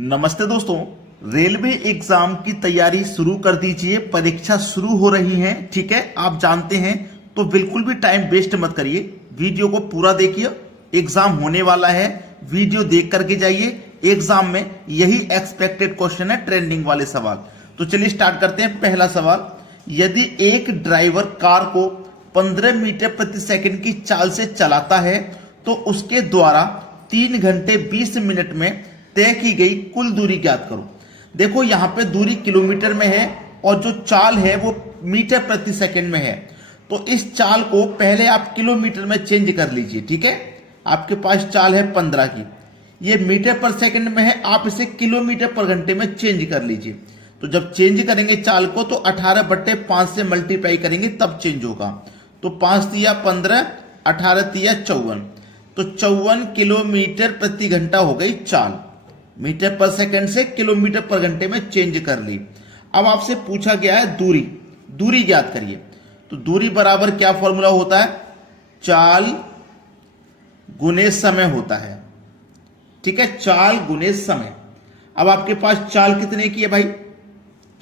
नमस्ते दोस्तों, railway exam की तैयारी शुरू कर दीजिए। परीक्षा शुरू हो रही है, ठीक है। आप जानते हैं, तो बिल्कुल भी टाइम वेस्ट मत करिए, वीडियो को पूरा देखिए। एग्जाम होने वाला है, वीडियो देख करके जाइए। एग्जाम में यही एक्सपेक्टेड क्वेश्चन है, ट्रेंडिंग वाले सवाल। तो चलिए स्टार्ट करते हैं। पहला सवाल, यदि एक ड्राइवर कार को 15 मीटर प्रति सेकंड की चाल से चलाता है तो उसके द्वारा 3 घंटे 20 मिनट में तय की गई कुल दूरी ज्ञात करो। देखो यहां पे दूरी किलोमीटर में है और जो चाल है वो मीटर प्रति सेकंड में है। तो इस चाल को पहले आप किलोमीटर में चेंज कर लीजिए, ठीक है। आपके पास चाल है 15 की, ये मीटर पर सेकंड में है, आप इसे किलोमीटर पर घंटे में चेंज कर लीजिए। तो जब चेंज करेंगे चाल को तो 18/5 से मल्टीप्लाई करेंगे तब चेंज होगा। तो 5 तिया 15, 18 तिया 54, तो 54 किलोमीटर प्रति घंटा हो गई चाल। मीटर पर सेकंड से किलोमीटर पर घंटे में चेंज कर ली। अब आपसे पूछा गया है दूरी, दूरी ज्ञात करिए। तो दूरी बराबर क्या फॉर्मूला होता है, चाल गुने समय होता है, ठीक है। चाल गुने समय। अब आपके पास चाल कितने की है भाई,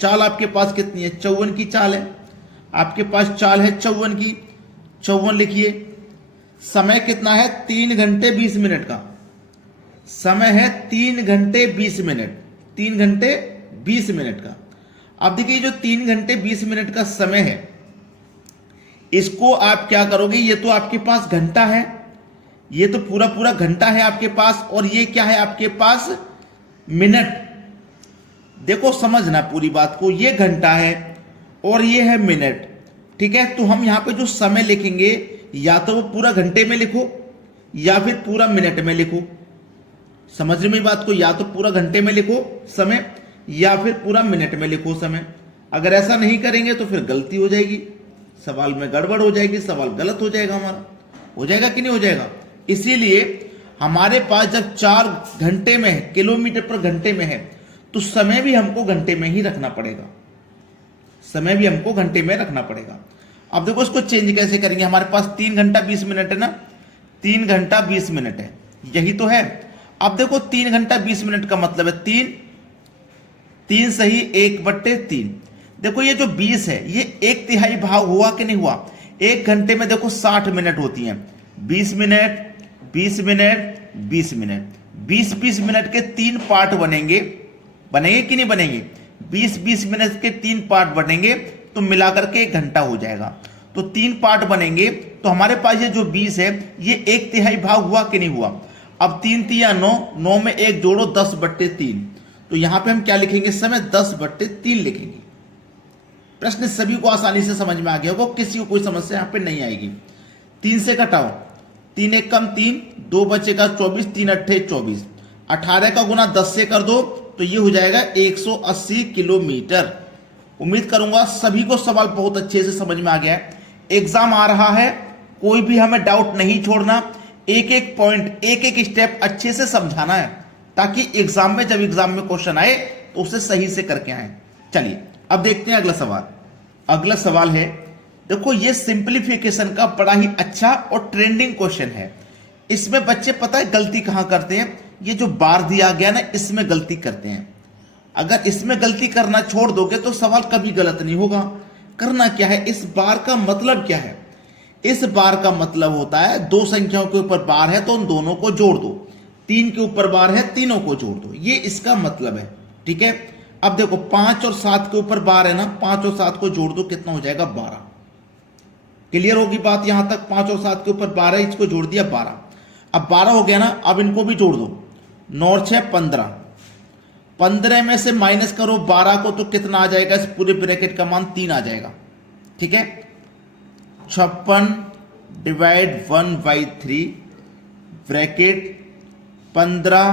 चाल आपके पास कितनी है, 54 की चाल है। आपके पास चाल है 54 की, 54 लिखिए। समय कितना है, 3 घंटे 20 मिनट का समय है, 3 घंटे 20 मिनट, 3 घंटे 20 मिनट का। अब देखिए जो 3 घंटे 20 मिनट का समय है, इसको आप क्या करोगे, ये तो आपके पास घंटा है, ये तो पूरा पूरा घंटा है आपके पास, और ये क्या है आपके पास, मिनट। देखो समझना पूरी बात को, ये घंटा है और ये है मिनट, ठीक है। तो हम यहां पे जो समय लिखेंगे, या तो वो पूरा घंटे में लिखो या फिर पूरा मिनट में लिखो। समझ रहे मेरी बात को, या तो पूरा घंटे में लिखो समय या फिर पूरा मिनट में लिखो समय। अगर ऐसा नहीं करेंगे तो फिर गलती हो जाएगी, सवाल में गड़बड़ हो जाएगी, सवाल गलत हो जाएगा हमारा। हो जाएगा कि नहीं हो जाएगा। इसीलिए हमारे पास जब 4 घंटे में है, किलोमीटर पर घंटे में है, तो समय भी हमको घंटे में ही रखना पड़ेगा, समय भी हमको घंटे में रखना पड़ेगा। अब देखो इसको चेंज कैसे करेंगे, हमारे पास 3 घंटा 20 मिनट है ना, 3 घंटा 20 मिनट है, यही तो है। अब देखो 3 घंटा 20 मिनट का मतलब है 3 सही 1/3। देखो ये जो 20 है ये 1/3 भाग हुआ कि नहीं हुआ। 1 घंटे में देखो 60 मिनट होती हैं, 20 मिनट 20 मिनट 20 मिनट, 20-20 मिनट के 3 पार्ट बनेंगे, बनेंगे कि नहीं बनेंगे। 20-20 मिनट के 3 पार्ट बनेंगे तो मिलाकर के 1 घंटा हो जाएगा। तो 3 पार्ट बनेंगे, तो हमारे पास ये जो 20 है ये 1/3 भाग हुआ कि नहीं हुआ। अब 3 तिया 9, 9 में 1 जोड़ो 10/3। तो यहां पे हम क्या लिखेंगे, समय 10/3 लिखेंगे। प्रश्न सभी को आसानी से समझ में आ गया होगा, किसी को कोई समस्या यहां पे नहीं आएगी। 3 से घटाओ, 3 एक कम 3, 2 बचेगा 24, 3 अट्ठे 24, 18 का गुना 10 से कर दो तो ये हो जाएगा 180 किलोमीटर। उम्मीद करूंगा सभी को सवाल बहुत अच्छे से समझ में आ गया है। एग्जाम आ रहा है, कोई भी हमें डाउट नहीं छोड़ना, एक एक पॉइंट एक एक स्टेप अच्छे से समझाना है, ताकि एग्जाम में जब एग्जाम में क्वेश्चन आए तो उसे सही से करके आए। चलिए अब देखते हैं अगला सवाल। अगला सवाल है, देखो ये सिंप्लीफिकेशन का बड़ा ही अच्छा और ट्रेंडिंग क्वेश्चन है। इसमें बच्चे पता है गलती कहां करते हैं, ये जो बार दिया गया ना इसमें गलती करते हैं। अगर इसमें गलती करना छोड़ दोगे तो सवाल कभी गलत नहीं होगा। करना क्या है, इस बार का मतलब क्या है, इस बार का मतलब होता है 2 संख्याओं के ऊपर बार है तो उन दोनों को जोड़ दो, 3 के ऊपर बार है तीनों को जोड़ दो, ये इसका मतलब है, ठीक है। अब देखो 5 और 7 के ऊपर बार है ना, 5 और 7 को जोड़ दो, कितना हो जाएगा 12। क्लियर होगी बात यहां तक। 5 और 7 के ऊपर 12 है, इसको जोड़ दिया 12। अब 12 हो गया ना, अब इनको भी जोड़ दो, 9 और 6 15, 15 में से माइनस करो 12 को तो कितना आ जाएगा, इस पूरे ब्रैकेट का मान 3 आ जाएगा, ठीक है। 56 डिवाइड 1/3 ब्रैकेट 15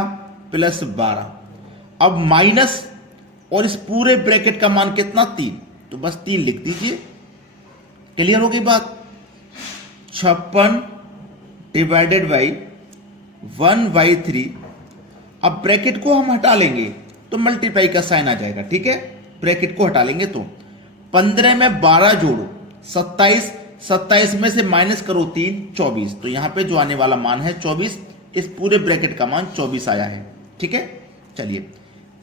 + 12। अब माइनस और इस पूरे ब्रैकेट का मान कितना, 3, तो बस 3 लिख दीजिए। क्लियर हो गई बात। 56 डिवाइडेड बाई 1/3। अब ब्रैकेट को हम हटा लेंगे तो मल्टीप्लाई का साइन आ जाएगा, ठीक है। ब्रैकेट को हटा लेंगे तो 15 में 12 जोड़ो 27, 27 में से माइनस करो 3, 24। तो यहां पे जो आने वाला मान है 24, इस पूरे ब्रैकेट का मान 24 आया है, ठीक है। चलिए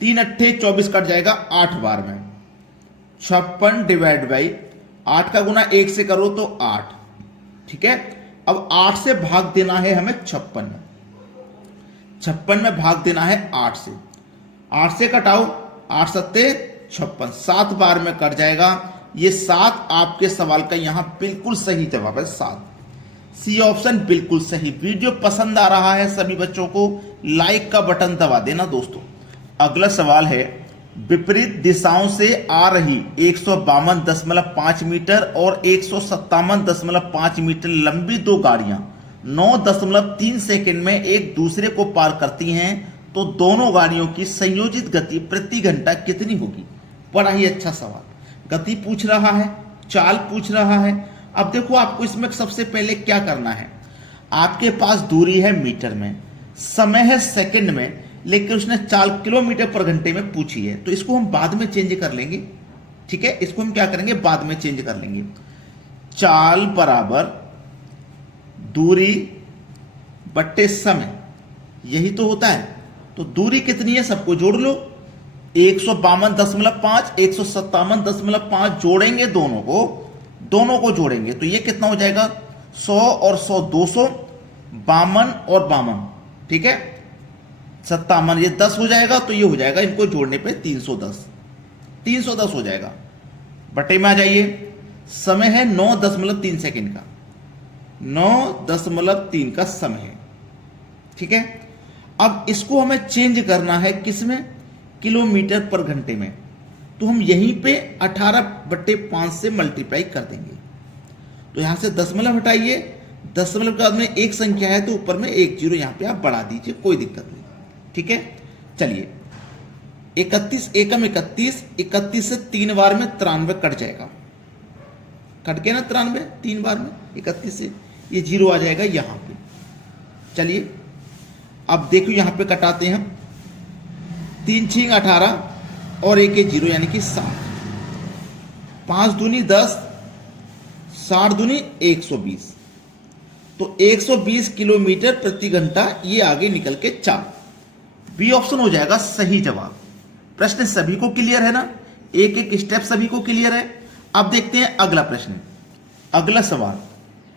3 अट्ठे 24 कट जाएगा 8 बार में। 56 डिवाइड बाई 8 का गुना 1 से करो तो 8, ठीक है। अब 8 से भाग देना है हमें 56 में, 56 में भाग देना है 8 से। 8 से कटाओ, 8 सत्ते 56, 7 बार में कट जाएगा। ये 7 आपके सवाल का यहां बिल्कुल सही जवाब है, 7। सी ऑप्शन बिल्कुल सही। वीडियो पसंद आ रहा है सभी बच्चों को लाइक का बटन दबा देना दोस्तों। अगला सवाल है, विपरीत दिशाओं से आ रही 152.5 मीटर और 157.5 मीटर लंबी दो गाड़ियां 9.3 सेकंड में एक दूसरे को पार करती हैं, तो दोनों गाड़ियों की संयोजित गति प्रति घंटा कितनी होगी। बड़ा ही अच्छा सवाल। गति पूछ रहा है, चाल पूछ रहा है। अब देखो आपको इसमें सबसे पहले क्या करना है, आपके पास दूरी है मीटर में, समय है सेकंड में, लेकिन उसने चाल किलोमीटर पर घंटे में पूछी है, तो इसको हम बाद में चेंज कर लेंगे, ठीक है। इसको हम क्या करेंगे, बाद में चेंज कर लेंगे। चाल बराबर दूरी बट्टे समय, यही तो होता है। तो दूरी कितनी है सबको जोड़ लो, 152.5 157.5 जोड़ेंगे, दोनों को जोड़ेंगे तो ये कितना हो जाएगा, 100 और 100 200, 52 और 52, ठीक है, 57, ये 10 हो जाएगा, तो ये हो जाएगा इनको जोड़ने पे 310 हो जाएगा। बटे में आ जाइए, समय है 9.3 सेकंड का, 9.3 का समय है, ठीक है। अब इसको हमें चेंज करना है किसमें, किलोमीटर पर घंटे में, तो हम यहीं पे 18/5 से मल्टीप्लाई कर देंगे। तो यहां से दशमलव हटाइए, दशमलव के बाद में एक संख्या है तो ऊपर में एक जीरो यहां पे आप बढ़ा दीजिए, कोई दिक्कत नहीं, ठीक है। चलिए 31 एकम 31, 31 से 3 बार में 93 कट जाएगा, कट गया ना 93, 3 बार में 31 से ये जीरो आ जाएगा यहां पे। चलिए अब देखो यहां पे कटाते हैं हम, 3 6 18 और 1 1 जीरो यानी कि 60, 5 दूनी 10, 60 दूनी 120, तो 120 किलोमीटर प्रति घंटा ये आगे निकल के चाल। बी ऑप्शन हो जाएगा सही जवाब। प्रश्न सभी को क्लियर है ना, एक एक स्टेप सभी को क्लियर है। अब देखते हैं अगला प्रश्न, अगला सवाल,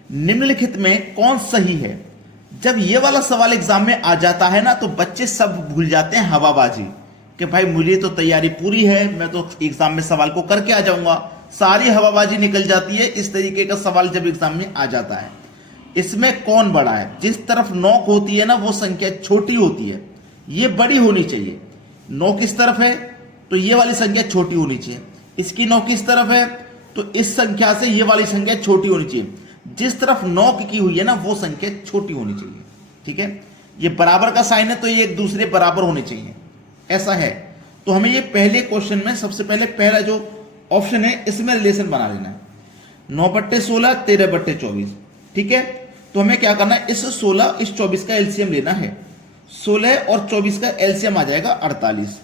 निम्नलिखित में कौन सही है। जब ये वाला सवाल एग्जाम में आ जाता है ना तो बच्चे सब भूल जाते हैं हवाबाजी, कि भाई मुझे तो तैयारी पूरी है, मैं तो एग्जाम में सवाल को करके आ जाऊंगा, सारी हवाबाजी निकल जाती है। इस तरीके का सवाल जब एग्जाम में आ जाता है, इसमें कौन बड़ा है। जिस तरफ नोक होती है ना वो संख्या छोटी होती है, ये बड़ी होनी चाहिए। नोक किस तरफ है तो ये वाली संख्या छोटी होनी चाहिए, इसकी नोक किस तरफ है तो इस संख्या से ये वाली संख्या छोटी होनी चाहिए। जिस तरफ नोक की हुई है ना वो संख्या छोटी होनी चाहिए, ठीक है। ये बराबर का साइन है तो ये एक दूसरे बराबर होने चाहिए, ऐसा है। तो हमें ये पहले क्वेश्चन में सबसे पहले पहला जो ऑप्शन है इसमें रिलेशन बना लेना है, 9/16 13/24, ठीक है। तो हमें क्या करना है, इस 16 इस 24 का एलसीएम लेना है, 16 और 24 का एलसीएम आ जाएगा 48,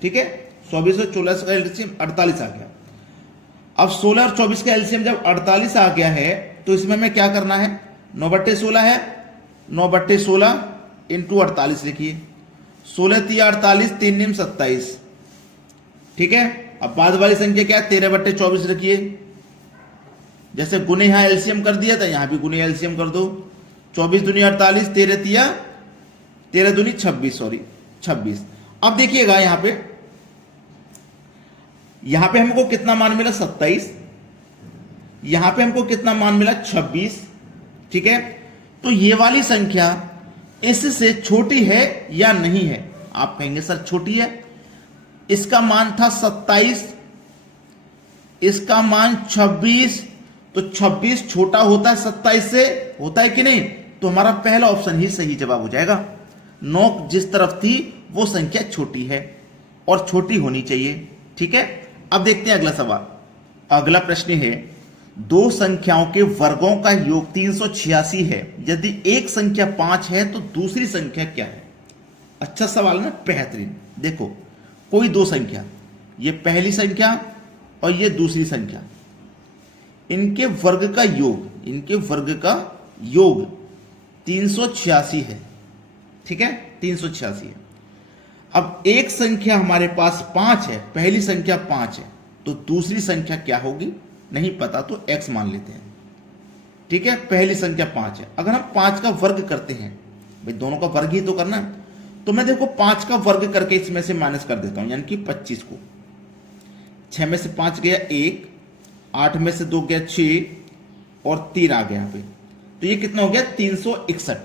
ठीक है। 24 और 14 का एलसीएम 48 आ गया। अब 16 और 24 का एलसीएम जब 48 आ गया है तो इसमें हमें क्या करना है, 9/16 है, 9/16 इंटू 48 लिखिए, 16 3 48, 3 निम 27, ठीक है। अब बाद वाली संख्या क्या है, 13/24 रखिए। जैसे गुने यहां एलसीएम कर दिया था यहां भी गुने एलसीएम कर दो, 24 दूनी 48, 13 दूनी 26। अब देखिएगा यहां पे हमको कितना मान मिला 27, यहां पे हमको कितना मान मिला 26, ठीक है। तो ये वाली संख्या इससे छोटी है या नहीं है। आप कहेंगे सर छोटी है, इसका मान था 27, इसका मान 26, तो 26 छोटा होता है 27 से, होता है कि नहीं। तो हमारा पहला ऑप्शन ही सही जवाब हो जाएगा। नोक जिस तरफ थी वो संख्या छोटी है और छोटी होनी चाहिए, ठीक है। अब देखते हैं अगला सवाल। अगला प्रश्न है, दो संख्याओं के वर्गों का योग 386 है, यदि एक संख्या 5 है तो दूसरी संख्या क्या है। अच्छा सवाल ना, बेहतरीन। देखो कोई दो संख्या, ये पहली संख्या और ये दूसरी संख्या, इनके वर्ग का योग 386 है, ठीक है, 386 है। अब एक संख्या हमारे पास 5 है, पहली संख्या 5 है, तो दूसरी संख्या क्या होगी नहीं पता, तो x मान लेते हैं। ठीक है, पहली संख्या 5 है। अगर हम 5 का वर्ग करते हैं, भाई दोनों का वर्ग ही तो करना है, तो मैं देखो 5 का वर्ग करके इसमें से माइनस कर देता हूं, यानी कि 25 को। 6 में से 5 गया 1, 8 में से 2 गया 6 और 3 आ गया यहाँ पे, तो ये कितना हो गया 361।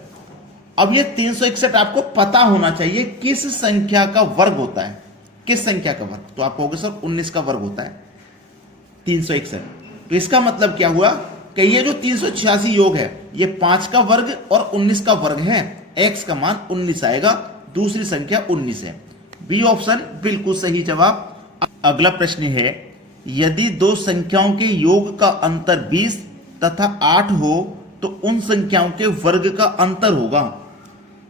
अब ये 361 आपको पता होना चाहिए किस संख्या का वर्ग होता है, किस संख्या का वर्ग, तो आप कहोगे सर 19 का वर्ग होता है 361। तो इसका मतलब क्या हुआ कि ये जो 386 योग है ये 5 का वर्ग और 19 का वर्ग है, x का मान 19 आएगा, दूसरी संख्या 19 है। बी ऑप्शन बिल्कुल सही जवाब। अगला प्रश्न है, यदि दो संख्याओं के योग का अंतर 20 तथा 8 हो तो उन संख्याओं के वर्ग का अंतर होगा।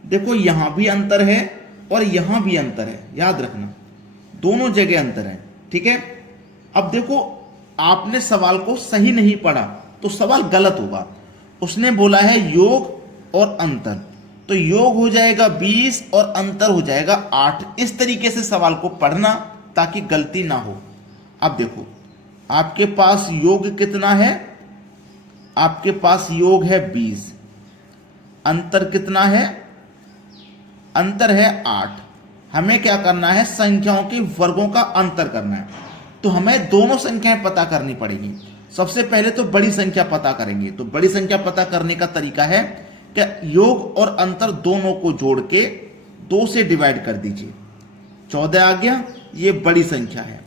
देखो यहां भी अंतर है और यहां भी अंतर है, याद रखना दोनों जगह अंतर है। ठीक है, अब देखो आपने सवाल को सही नहीं पढ़ा तो सवाल गलत होगा। उसने बोला है योग और अंतर, तो योग हो जाएगा 20 और अंतर हो जाएगा 8। इस तरीके से सवाल को पढ़ना ताकि गलती ना हो। अब देखो आपके पास योग कितना है, आपके पास योग है 20, अंतर कितना है, अंतर है 8। हमें क्या करना है, संख्याओं के वर्गों का अंतर करना है, तो हमें दोनों संख्याएं पता करनी पड़ेगी। सबसे पहले तो बड़ी संख्या पता करेंगे, तो बड़ी संख्या पता करने का तरीका है कि योग और अंतर दोनों को जोड़ के 2 से डिवाइड कर दीजिए, 14 आ गया, ये बड़ी संख्या है।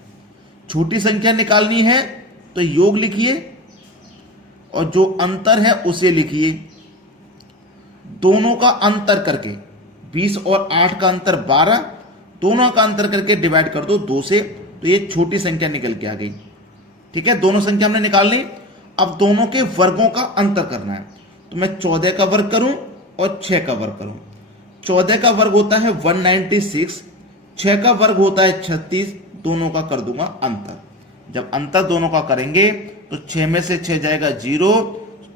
छोटी संख्या निकालनी है तो योग लिखिए और जो अंतर है उसे लिखिए, दोनों का अंतर करके 20 और 8 का अंतर 12, दोनों का अंतर करके डिवाइड कर दो 2 से, तो ये छोटी संख्या निकल के आ गई। ठीक है, दोनों संख्या हमने निकाल ली। अब दोनों के वर्गों का अंतर करना है, तो मैं 14 का वर्ग करूं और 6 का वर्ग करूं। 14 का वर्ग होता है 196, 6 का वर्ग होता है 36, दोनों का कर दूंगा अंतर। जब अंतर दोनों का करेंगे तो 6 में से 6 जाएगा 0,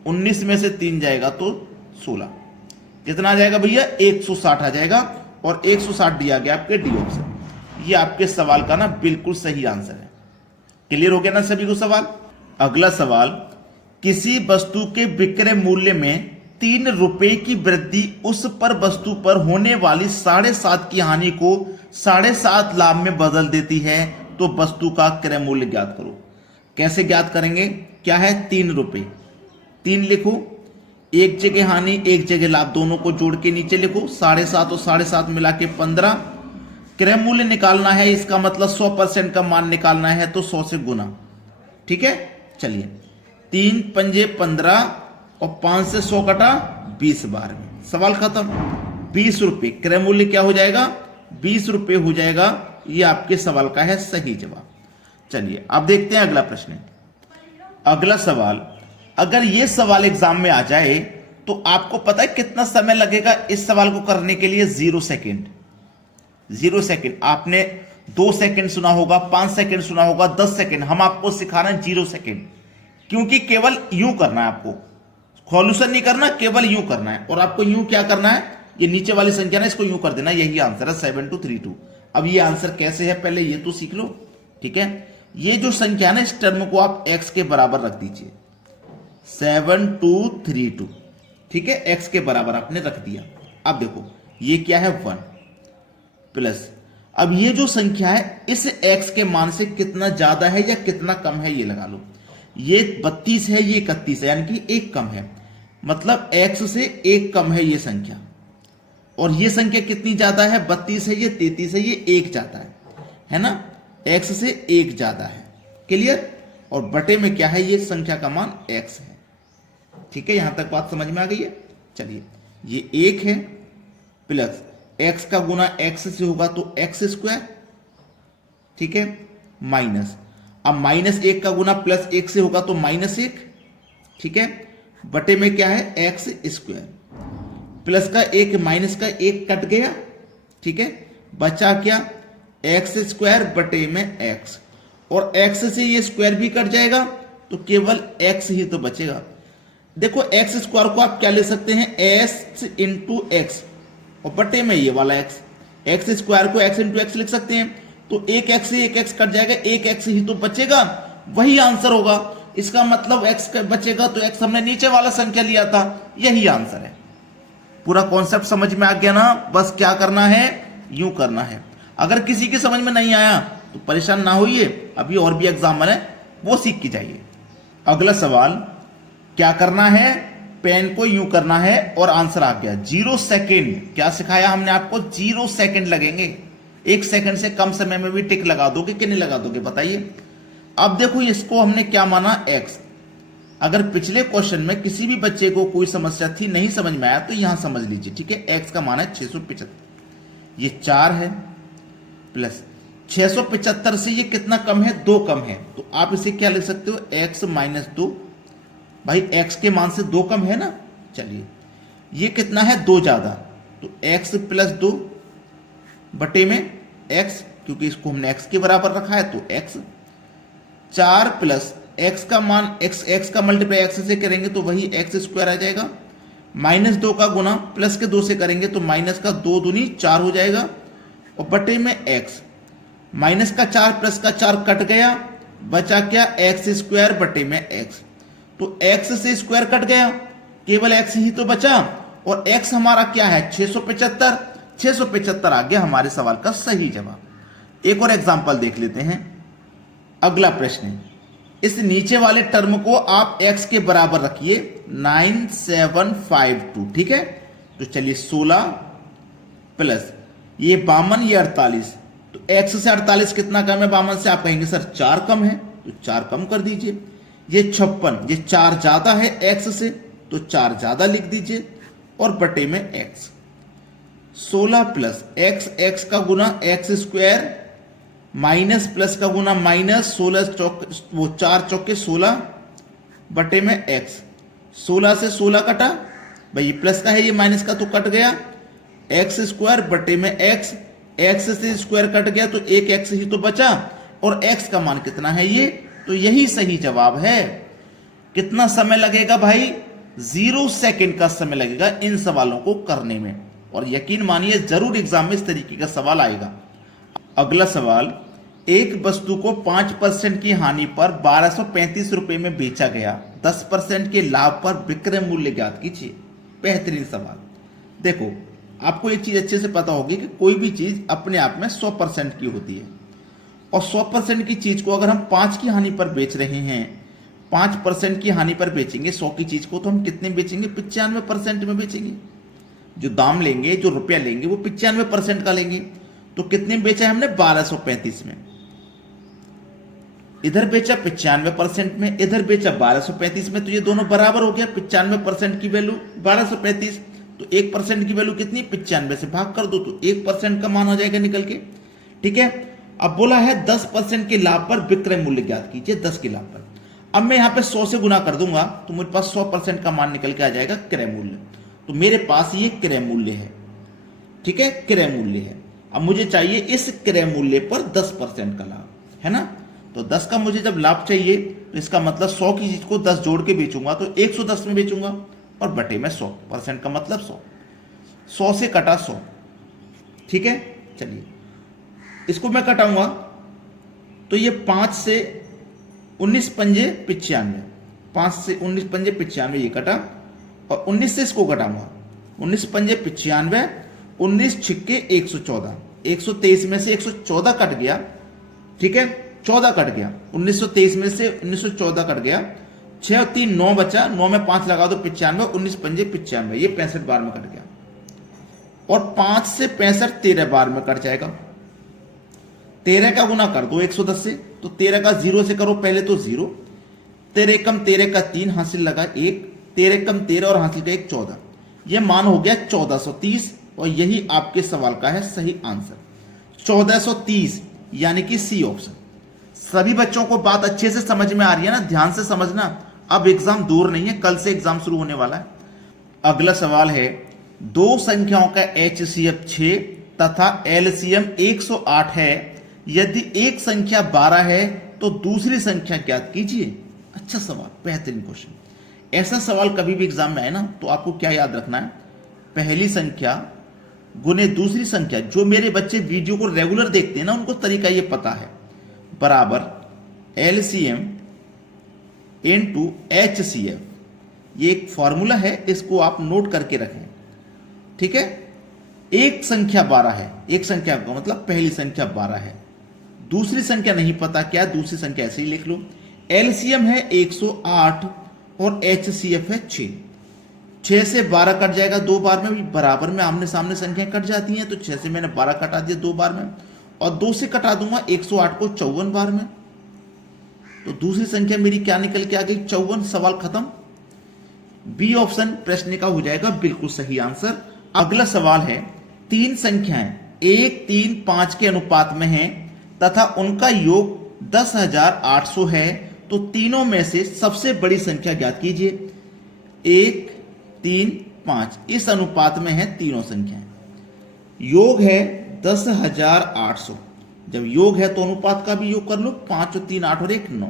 19 में से 3 जाएगा तो 16, कितना आ जाएगा भैया 160 आ जाएगा, और 160 दिया गया आपके डी ऑप्शन। ये आपके सवाल का ना बिल्कुल सही आंसर है। क्लियर हो गया ना सभी को सवाल। अगला सवाल, किसी वस्तु के विक्रय मूल्य में 3 रुपए की वृद्धि उस पर वस्तु पर होने वाली 7.5 की हानि को 7.5 लाभ में बदल देती है, तो वस्तु का क्रय मूल्य ज्ञात करो। कैसे ज्ञात करेंगे, क्या है 3 रुपए, 3 लिखो, एक जगह हानि एक जगह लाभ, दोनों को जोड़ के नीचे लिखो 7.5 और 7.5 मिला के 15। क्रय मूल्य निकालना है, इसका मतलब 100% का मान निकालना है, तो 100 से गुना। ठीक है, चलिए 3 पंजे 15 और 5 से 100 कटा 20 बार में, सवाल खत्म। 20 रुपए क्रय मूल्य क्या हो जाएगा, 20 रुपए हो जाएगा। ये आपके सवाल का है सही जवाब। चलिए अब देखते हैं अगला प्रश्न। अगला सवाल, अगर ये सवाल एग्जाम में आ जाए तो आपको पता है कितना समय लगेगा इस सवाल को करने के लिए, 0 सेकेंड। 0 सेकेंड, आपने 2 सेकेंड सुना होगा, 5 सेकेंड सुना होगा, 10 सेकेंड, हम आपको सिखा रहे हैं 0 सेकेंड, क्योंकि केवल यूं करना है, आपको सॉल्यूशन नहीं करना, केवल यूं करना है। और आपको यूं क्या करना है, ये नीचे वाली संख्या ना इसको यूं कर देना, यही आंसर है 7232। अब ये आंसर कैसे है पहले ये तो सीख लो। ठीक है, ये जो संख्या है ना इस टर्म को आप x के बराबर रख दीजिए, 7232। ठीक है, x के बराबर आपने रख दिया। अब देखो ये क्या है 1 प्लस, अब ये जो संख्या है इस x के मान से कितना ज्यादा है या कितना कम है ये लगा लो। ये 32 है, ये 31 है, यानी कि 1 कम है, मतलब x से 1 कम है ये संख्या। और ये संख्या कितनी ज्यादा है, 32 है, ये 33 है, ये 1 ज्यादा है ना, x से 1 ज्यादा है। क्लियर, और बटे में क्या है, ये संख्या का मान x है। ठीक है, यहां तक बात समझ में आ गई है। चलिए ये 1 है प्लस x का गुना x से होगा तो x स्क्वायर। ठीक है, माइनस, अब -1 का गुना प्लस 1 से होगा तो -1। ठीक है, बटे में क्या है x स्क्वायर, प्लस का 1 माइनस का 1 कट गया। ठीक है, बचा क्या x स्क्वायर बटे में x, और x से ये स्क्वायर भी कट जाएगा तो केवल x ही तो बचेगा। देखो x स्क्वायर को आप क्या ले सकते हैं, s इंटू एक्स और बटे में ये वाला x, एक्स स्क्वायर को एक्स इंटू एक्स लिख सकते हैं, तो एक एक्स से एक एक्स कट जाएगा, एक एक्स ही तो बचेगा, वही आंसर होगा। इसका मतलब एक्स बचेगा तो एक्स हमने नीचे वाला संख्या लिया था, यही आंसर है। पूरा कॉन्सेप्ट समझ में आ गया ना? बस क्या करना है, यूं करना है। अगर किसी की समझ में नहीं आया तो परेशान ना होइए, अभी और भी एग्जाम है, वो सीख के जाइए। अगला सवाल, क्या करना है, पेन को यूं करना है और आंसर आ गया 0 सेकेंड। क्या सिखाया हमने आपको? 0 सेकेंड लगेंगे। 1 सेकेंड से कम समय में भी टिक लगा दोगे कि नहीं लगा दोगे बताइए। अब देखो इसको हमने क्या माना, x। अगर पिछले क्वेश्चन में किसी भी बच्चे को कोई समस्या थी, नहीं समझ में आया, तो यहां समझ लीजिए, ठीक है। x का मान है 675, ये 4 है, प्लस 675 से ये कितना कम है, 2 कम है, तो आप इसे क्या लिख सकते हो, x माइनस 2। भाई x के मान से 2 कम है ना, चलिए ये कितना है, 2 ज्यादा, तो x प्लस 2 बटे में x, क्योंकि इसको हमने x के बराबर रखा है, तो x 4 प्लस x का मान, x का मल्टीप्लाई x से करेंगे तो वही x स्क्वायर आ जाएगा, माइनस 2 का गुना प्लस के 2 से करेंगे तो माइनस का 2 दूनी 4 हो जाएगा, और बटे में x, माइनस का 4 प्लस का 4 कट गया, बचा क्या, x स्क्वायर बटे में x। तो x से स्क्वायर कट गया, केवल x ही तो बचा, और x हमारा क्या है, 675। 675 आ गया हमारे सवाल का सही जवाब। एक और एग्जांपल देख लेते हैं। अगला प्रश्न, इस नीचे वाले टर्म को आप x के बराबर रखिए 9752, ठीक है। तो चलिए 16 प्लस ये 52, ये 48, तो x से 48 कितना कम है 52 से, आप कहेंगे सर 4 कम है, तो 4 कम कर दीजिए। ये 56, ये 4 ज्यादा है x से, तो 4 ज्यादा लिख दीजिए, और बटे में x। 16 प्लस x का गुना x स्क्वायर, माइनस प्लस का गुना माइनस, 16 चौक, वो 4 चौके 16 बटे में x। 16 से 16 कटा, भाई ये प्लस का है, ये माइनस का तो कट गया, x स्क्वायर बटे में x। x से स्क्वायर कट गया तो एक x ही तो बचा, और x का मान कितना है, ये, तो यही सही जवाब है। कितना समय लगेगा भाई, 0 सेकेंड का समय लगेगा इन सवालों को करने में, और यकीन मानिए जरूर एग्जाम में इस तरीके का सवाल आएगा। अगला सवाल, एक वस्तु को 5% की हानि पर 1235 रुपए में बेचा गया, 10% के लाभ पर विक्रय मूल्य ज्ञात कीजिए। बेहतरीन सवाल। देखो आपको एक चीज अच्छे से पता होगी कि कोई भी चीज अपने आप में 100% की होती है, और 100% की चीज को अगर हम 5 की हानि पर बेच रहे हैं, 5% की हानि पर बेचेंगे 100 की चीज को, तो हम कितने बेचेंगे, 95% में बेचेंगे। जो दाम लेंगे, जो रुपया लेंगे, वो 95% का लेंगे। तो कितने बेचा है हमने, 1235 में। इधर बेचा 95% में, इधर बेचा 1235 में, तो ये दोनों बराबर हो गया। 95% की वैल्यू 1235, तो 1% की वैल्यू कितनी, 95 से भाग कर दो, तो 1% का मान हो जाएगा निकल के, ठीक है। अब बोला है 10% के लाभ पर विक्रय मूल्य ज्ञात कीजिए, 10 के लाभ पर। अब मैं यहां पे 100 से गुना कर दूंगा तो मुझे पास 100% का मान निकल के आ जाएगा क्रय मूल्य। तो मेरे पास ये क्रय मूल्य है, ठीक है, क्रय मूल्य है। अब मुझे चाहिए इस क्रय मूल्य पर 10% का लाभ, है ना। तो 10 का मुझे जब लाभ चाहिए, तो इसका मतलब 100 की चीज को 10 जोड़ के बेचूंगा तो 110 में बेचूंगा, और बटे में 100% का मतलब 100। 100 से कटा 100, ठीक है। चलिए इसको मैं कटाऊंगा तो ये 5 से 19 पंजे 95, 5 से 19 पंजे 95 ये कटा, और 19 से इसको घटाऊंगा, 19 पंजे 95, 19 छिक्के 114, 123 में से 114 कट गया, ठीक है, 14 कट गया, 1923 में से 1914 कट गया, 6 और 3 9 बचा, 9 में 5 लगा दो 95, 19 पंजे 95, ये 65 बार में कट गया, और 5 से 65 13 बार में कट जाएगा। 13 का गुना कर दो 110 से, तो 13 का 0 से करो पहले तो 0, 13 कम 13 का 3 हासिल लगा 1, 13 कम 13 और हासिल का 1 14, यह मान हो गया 1430, और यही आपके सवाल का है सही आंसर 1430, यानी कि सी ऑप्शन। सभी बच्चों को बात अच्छे से समझ में आ रही है ना, ध्यान से समझना, अब एग्जाम दूर नहीं है, कल से एग्जाम शुरू होने वाला है। अगला सवाल है, दो संख्याओं का HCF 6 तथा LCM 108 है, यदि एक संख्या 12 है तो दूसरी संख्या ज्ञात कीजिए। अच्छा सवाल, बेहतरीन क्वेश्चन। ऐसा सवाल कभी भी एग्जाम में आए ना, तो आपको क्या याद रखना है, पहली संख्या गुने दूसरी संख्या, जो मेरे बच्चे वीडियो को रेगुलर देखते हैं ना उनको तरीका ये पता है, बराबर LCM इनटू HCF। ये एक फॉर्मूला है, इसको आप नोट करके रखें, ठीक है। एक संख्या 12 है, एक संख्या का मतलब पहली संख्या 12 है, दूसरी संख्या नहीं पता क्या, दूसरी संख्या ऐसे ही लिख लो। LCM है 108 और HCF है 6। 6 से 12 कट जाएगा 2 बार में, भी बराबर में आमने सामने संख्या कट जाती हैं, तो 6 से मैंने 12 कटा दिया 2 बार में, और 2 से कटा दूंगा 108 को 54 बार में, तो दूसरी संख्या मेरी क्या निकल के आ गई, 54। सवाल खत्म। बी ऑप्शन प्रश्न का हो जाएगा बिल्कुल सही आंसर। अगला सवाल है, 3 संख्याएं 1, 3, 5 के अनुपात में हैं तथा उनका योग 10,800 है, तो तीनों में से सबसे बड़ी संख्या ज्ञात कीजिए। 1, 3, 5 इस अनुपात में है तीनों संख्याएं, योग है 10,800। जब योग है तो अनुपात का भी योग कर लो, 5 और 3 8 और 1 9,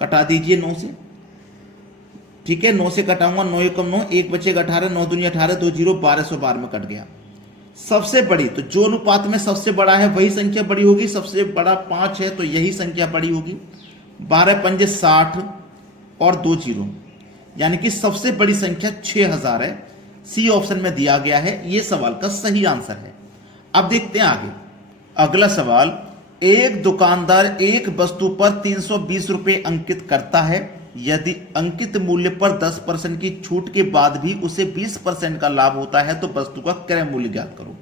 कटा दीजिए 9 से, ठीक है। 9 से कटाऊंगा, 9 एकम 9, 1 बचेगा 18, 9 दूनी 18, 2 0, 1200 बार में कट गया। सबसे बड़ी, तो जो अनुपात में सबसे बड़ा है वही संख्या बड़ी होगी, सबसे बड़ा 5 है तो यही संख्या बड़ी होगी। 12 पंजे 60 और 2 0, यानी कि सबसे बड़ी संख्या 6000 है। सी ऑप्शन में दिया गया है, यह सवाल का सही आंसर है। अब देखते हैं आगे। अगला सवाल, एक दुकानदार एक वस्तु पर 320 रुपए अंकित करता है, यदि अंकित मूल्य पर 10% की छूट के बाद भी उसे 20% का लाभ होता है तो वस्तु का क्रय मूल्य ज्ञात करो।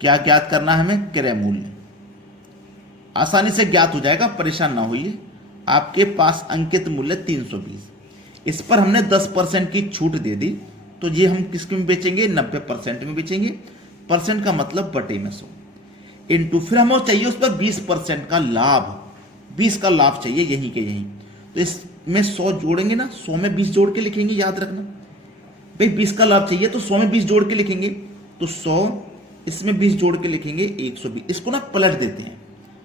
क्या ज्ञात करना है हमें, क्रय मूल्य। आसानी से ज्ञात हो जाएगा, परेशान ना होइए। आपके पास अंकित मूल्य 320, इस पर हमने 10% की छूट दे दी, तो ये हम किसके में बेचेंगे, 90% में बेचेंगे। परसेंट का मतलब बटे में 100 इनटू, फिर हमें चाहिए उस पर 20% का लाभ, 20 का लाभ चाहिए यहीं के यहीं, तो इसमें 100 जोड़ेंगे ना, 100 में 20 जोड़ के लिखेंगे, याद रखना भाई 20 का लाभ चाहिए तो 100 में 20 जोड़ के लिखेंगे, तो 100 इसमें 20 जोड़ के लिखेंगे 120। इसको ना पलट देते हैं,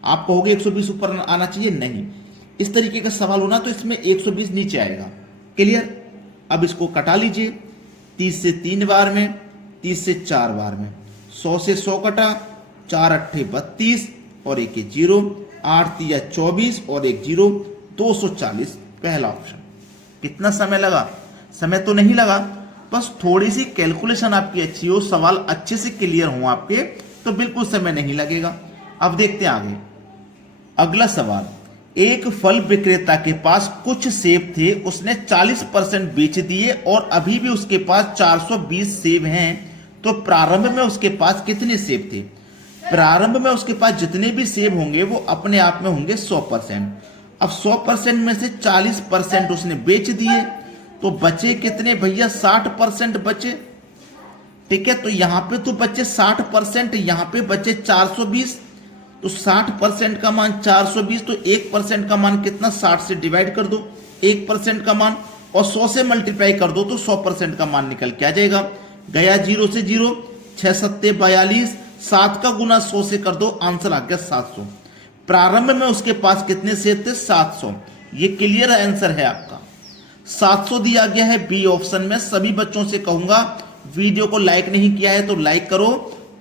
आप कहोगे 120 ऊपर आना चाहिए, नहीं, इस तरीके का सवाल होना तो इसमें 120 नीचे आएगा। क्लियर। अब इसको कटा लीजिए, 30 से 3 बार में, 30 से 4 बार में, 100 से 100 कटा, 4 अट्ठे 32 और 1 0, 8 तिया 24 और 1 0, 240 पहला ऑप्शन। कितना समय लगा, समय तो नहीं लगा, बस थोड़ी सी कैलकुलेशन आपकी अच्छी हो, सवाल अच्छे से क्लियर हो आपके, तो बिल्कुल समय नहीं लगेगा। अब देखते हैं आगे। अगला सवाल, एक फल विक्रेता के पास कुछ सेब थे, उसने 40% बेच दिए और अभी भी उसके पास 420 सेब हैं, तो प्रारंभ में उसके पास कितने सेब थे। प्रारंभ में उसके पास जितने भी सेब होंगे वो अपने आप में होंगे 100%। अब 100% में से 40% उसने बेच दिए, तो बचे कितने भैया, 60% बचे, ठीक है। तो यहां पे तो बचे 60%, यहां पे बचे 420, तो 60% का मान 420, तो 1% का मान कितना, 60 से डिवाइड कर दो 1% का मान, और 100 से मल्टीप्लाई कर दो तो 100% का मान निकल के आ जाएगा। गया 0 से 0, 6 सत्ते 42, 7 का गुना 100 से कर दो, आंसर आ गया 700। प्रारंभ में उसके पास कितने सेब थे, 700। ये क्लियर आंसर है आपका, 700 दिया गया है बी ऑप्शन में। सभी बच्चों से कहूंगा, वीडियो को लाइक नहीं किया है तो लाइक करो,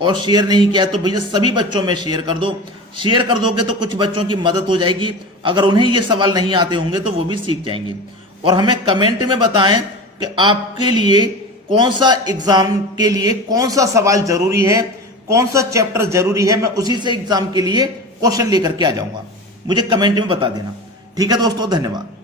और शेयर नहीं किया है तो भैया सभी बच्चों में शेयर कर दो। शेयर कर दोगे तो कुछ बच्चों की मदद हो जाएगी, अगर उन्हें ये सवाल नहीं आते होंगे तो वो भी सीख जाएंगे। और हमें कमेंट में बताएं कि आपके लिए कौन सा एग्जाम के लिए कौन सा सवाल जरूरी है, कौन सा चैप्टर जरूरी है, मैं उसी से एग्जाम के लिए क्वेश्चन लेकर के आ जाऊंगा। मुझे कमेंट में बता देना, ठीक है दोस्तों, धन्यवाद।